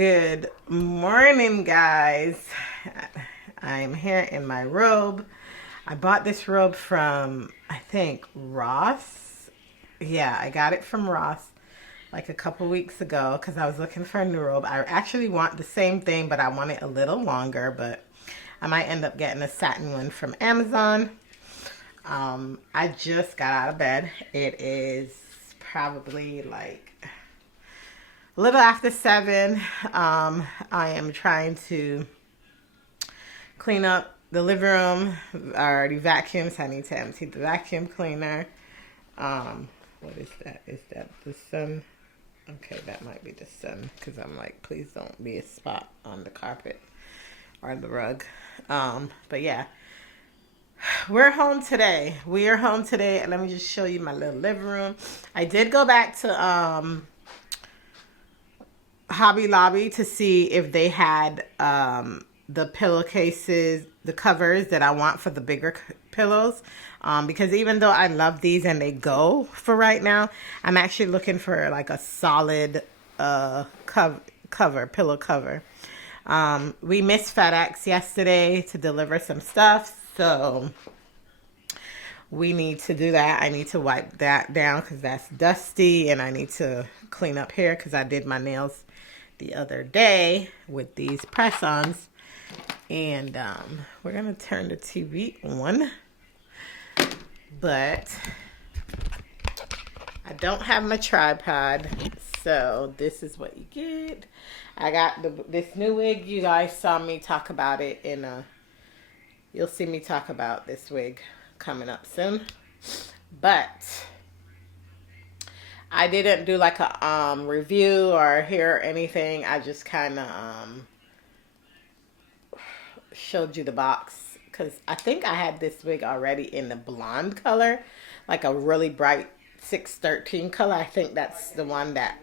Good morning, guys. I'm here in my robe. I bought this robe from, I think, Ross. Yeah, I got it from Ross like a couple weeks ago because I was looking for a new robe. I actually want the same thing, but I want it a little longer, but I might end up getting a satin one from Amazon. I just got out of bed. It is probably like a little after 7. I am trying to clean up the living room. I already vacuumed, so I need to empty the vacuum cleaner. What is that? Is that the sun? Okay, that might be the sun because I'm like, please don't be a spot on the carpet or the rug. But yeah, we're home today. We are home today, and let me just show you my little living room. I did go back to Hobby Lobby to see if they had the pillowcases, the covers that I want for the bigger pillows. Because even though I love these and they go for right now, I'm actually looking for like a solid pillow cover. We missed FedEx yesterday to deliver some stuff, so we need to do that. I need to wipe that down because that's dusty, and I need to clean up here because I did my nails the other day with these press-ons. And we're gonna turn the TV on, but I don't have my tripod, so this is what you get. I got this new wig. You guys saw me talk about it in you'll see me talk about this wig coming up soon, but I didn't do like a review or hear anything. I just kind of showed you the box because I think I had this wig already in the blonde color, like a really bright 613 color. I think that's the one that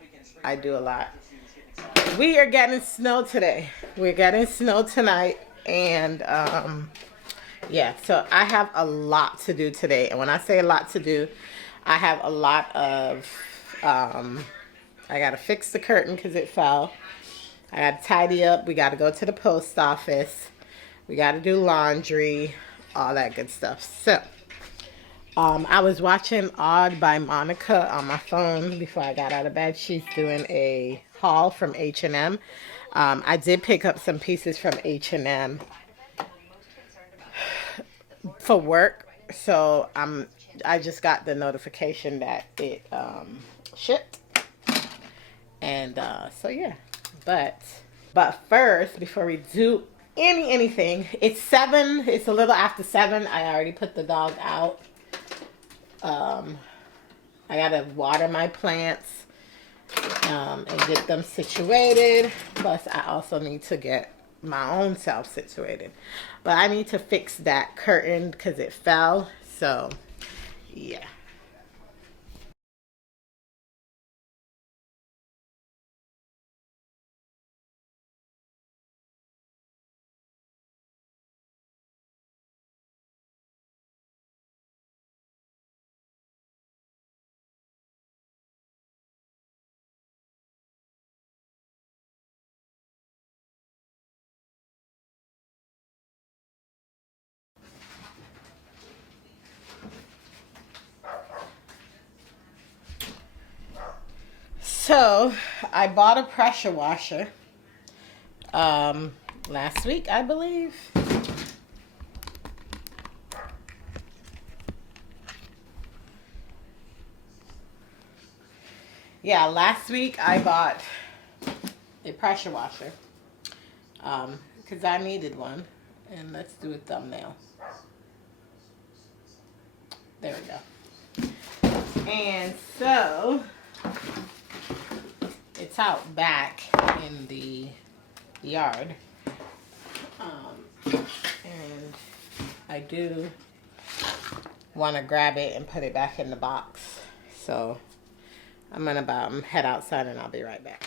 I do a lot. We are getting snow today. We're getting snow tonight, and yeah, so I have a lot to do today. And when I say a lot to do, I have a lot of I gotta fix the curtain because it fell. I gotta tidy up. We gotta go to the post office. We gotta do laundry, all that good stuff. So I was watching Odd by Monica on my phone before I got out of bed. She's doing a haul from H&M. I did pick up some pieces from H&M for work, so I just got the notification that it shipped, and so yeah. But first, before we do anything, it's 7. It's a little after 7. I already put the dog out. I gotta water my plants and get them situated. Plus, I also need to get my own self situated. But I need to fix that curtain because it fell. So, yeah. So, I bought a pressure washer last week, I believe. Yeah, last week I bought a pressure washer because I needed one. And let's do a thumbnail. There we go. And so it's out back in the yard. And I do want to grab it and put it back in the box. So I'm going to head outside and I'll be right back.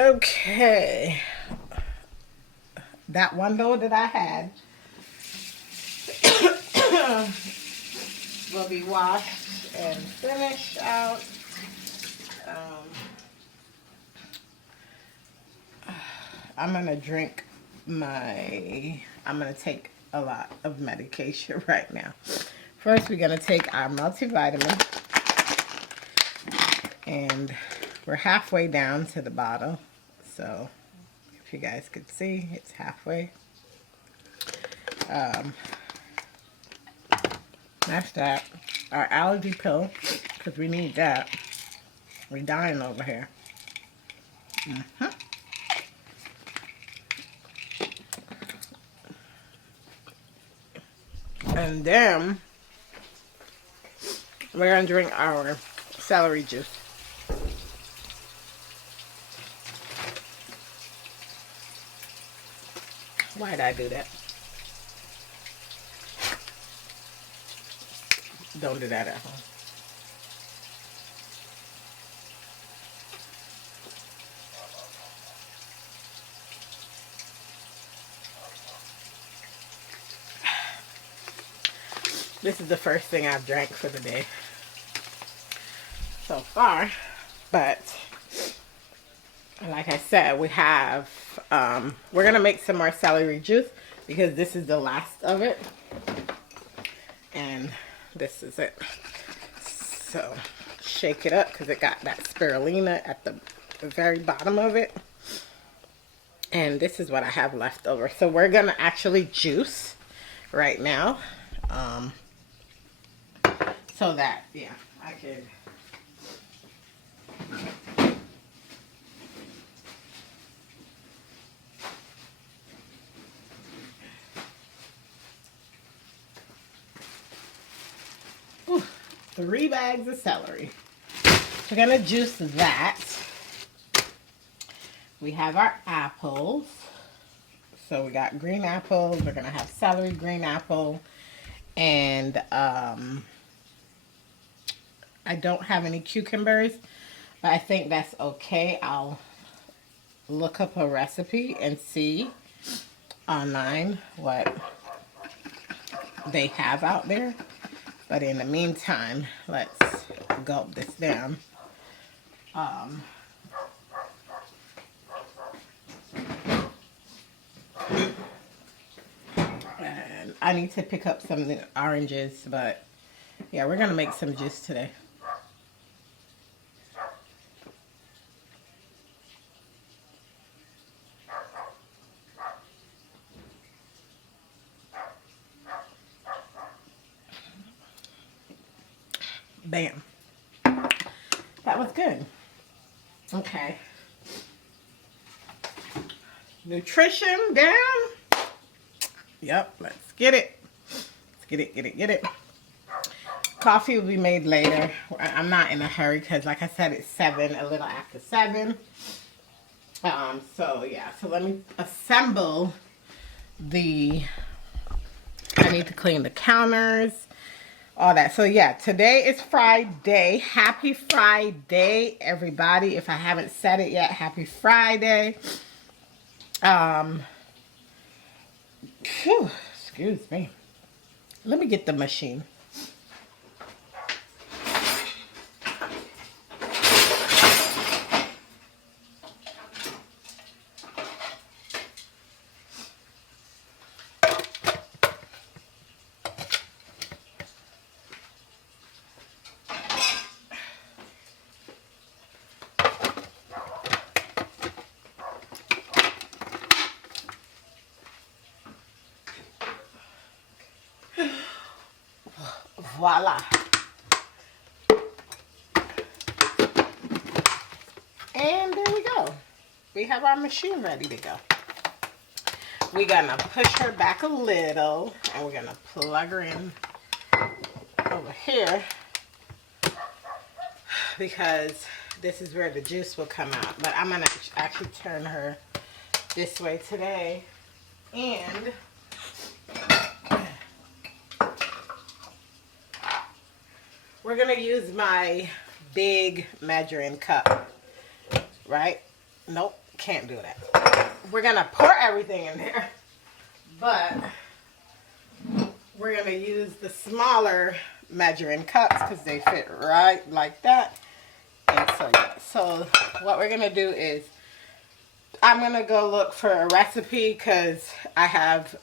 Okay. That one though that I had will be washed and finished out. I'm gonna drink I'm gonna take a lot of medication right now. First, we're gonna take our multivitamin, and we're halfway down to the bottle. So, if you guys could see, it's halfway. That's that. Our allergy pill, because we need that. We're dying over here. And then we're gonna drink our celery juice. Why did I do that? Don't do that at home. This is the first thing I've drank for the day so far, but like I said, we have, we're gonna make some more celery juice because this is the last of it, and this is it. So shake it up because it got that spirulina at the very bottom of it, and this is what I have left over. So we're gonna actually juice right now. So that, yeah, I could. Ooh, 3 bags of celery. We're gonna juice that. We have our apples. So we got green apples. We're gonna have celery, green apple, and I don't have any cucumbers, but I think that's okay. I'll look up a recipe and see online what they have out there. But in the meantime, let's gulp this down. And I need to pick up some oranges, but yeah, we're gonna make some juice today. Bam. That was good. Okay. Nutrition down. Yep, let's get it. Let's get it. Coffee will be made later. I'm not in a hurry because, like I said, it's 7, a little after 7. So yeah, so let me assemble I need to clean the counters, all that. So yeah, today is Friday. Happy Friday, everybody. If I haven't said it yet, happy Friday. Excuse me. Let me get the machine. Voila. And there we go. We have our machine ready to go. We're gonna push her back a little and we're gonna plug her in over here because this is where the juice will come out. But I'm gonna actually turn her this way today, and we're gonna use my big measuring cup, right? Nope, can't do that. We're gonna pour everything in there, but we're gonna use the smaller measuring cups because they fit right like that. And so yeah, so what we're gonna do is I'm gonna go look for a recipe because I have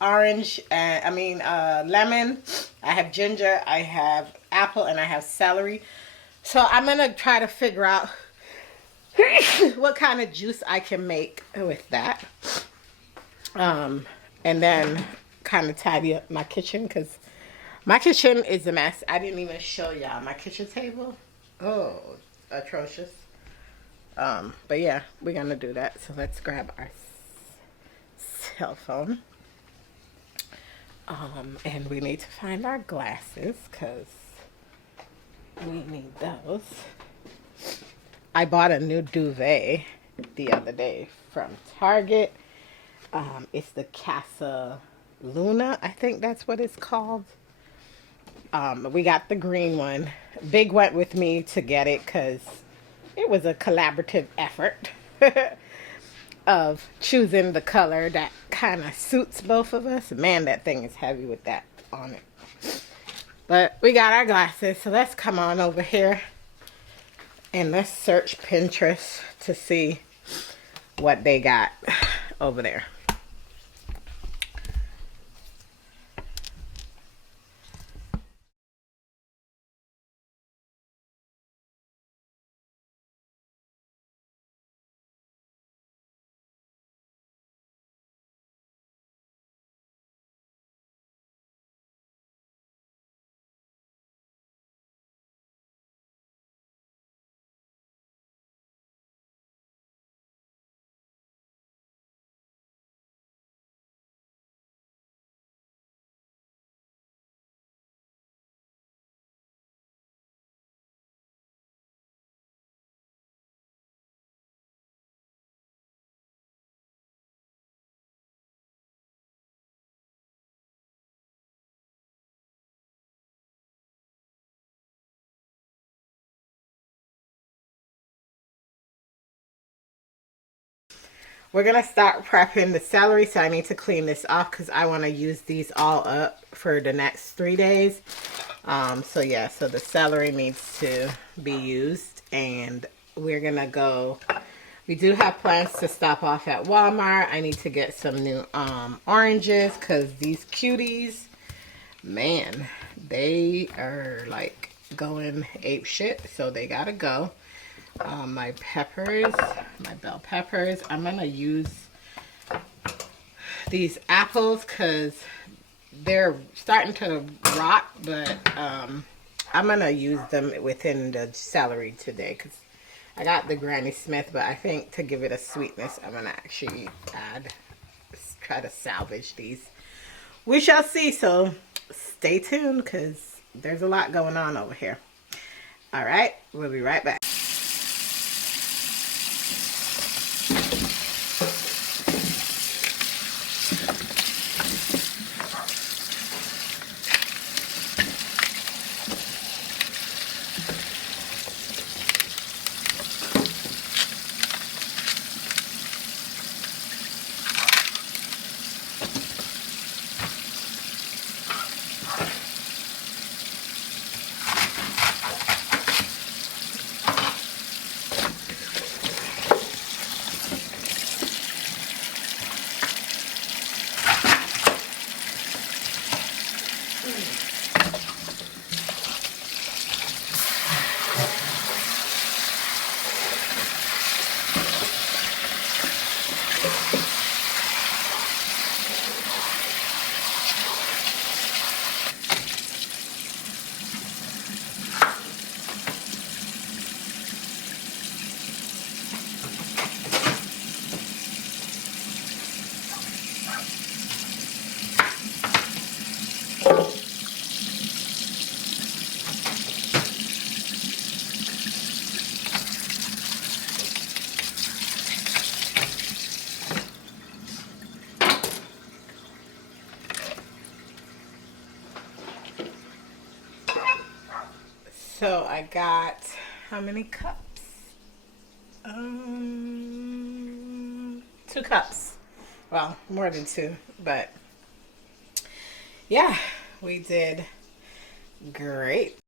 orange and lemon, I have ginger, I have apple, and I have celery. So I'm gonna try to figure out what kind of juice I can make with that. And then kind of tidy up my kitchen because my kitchen is a mess. I didn't even show y'all my kitchen table. Oh, atrocious. But yeah, we're gonna do that. So let's grab our cell phone. And we need to find our glasses because we need those. I bought a new duvet the other day from Target. It's the Casa Luna, I think that's what it's called. We got the green one. Big went with me to get it because it was a collaborative effort of choosing the color that kind of suits both of us. Man, that thing is heavy with that on it. But we got our glasses, so let's come on over here and let's search Pinterest to see what they got over there. We're going to start prepping the celery, so I need to clean this off because I want to use these all up for the next 3 days. So yeah, so the celery needs to be used, and we're going to go. We do have plans to stop off at Walmart. I need to get some new oranges because these cuties, man, they are like going ape shit, so they got to go. My peppers, my bell peppers. I'm going to use these apples because they're starting to rot, but I'm going to use them within the celery today because I got the Granny Smith, but I think to give it a sweetness, I'm going to actually try to salvage these. We shall see, so stay tuned because there's a lot going on over here. All right, we'll be right back. So I got how many cups? 2 cups. Well, more than 2, but yeah, we did great.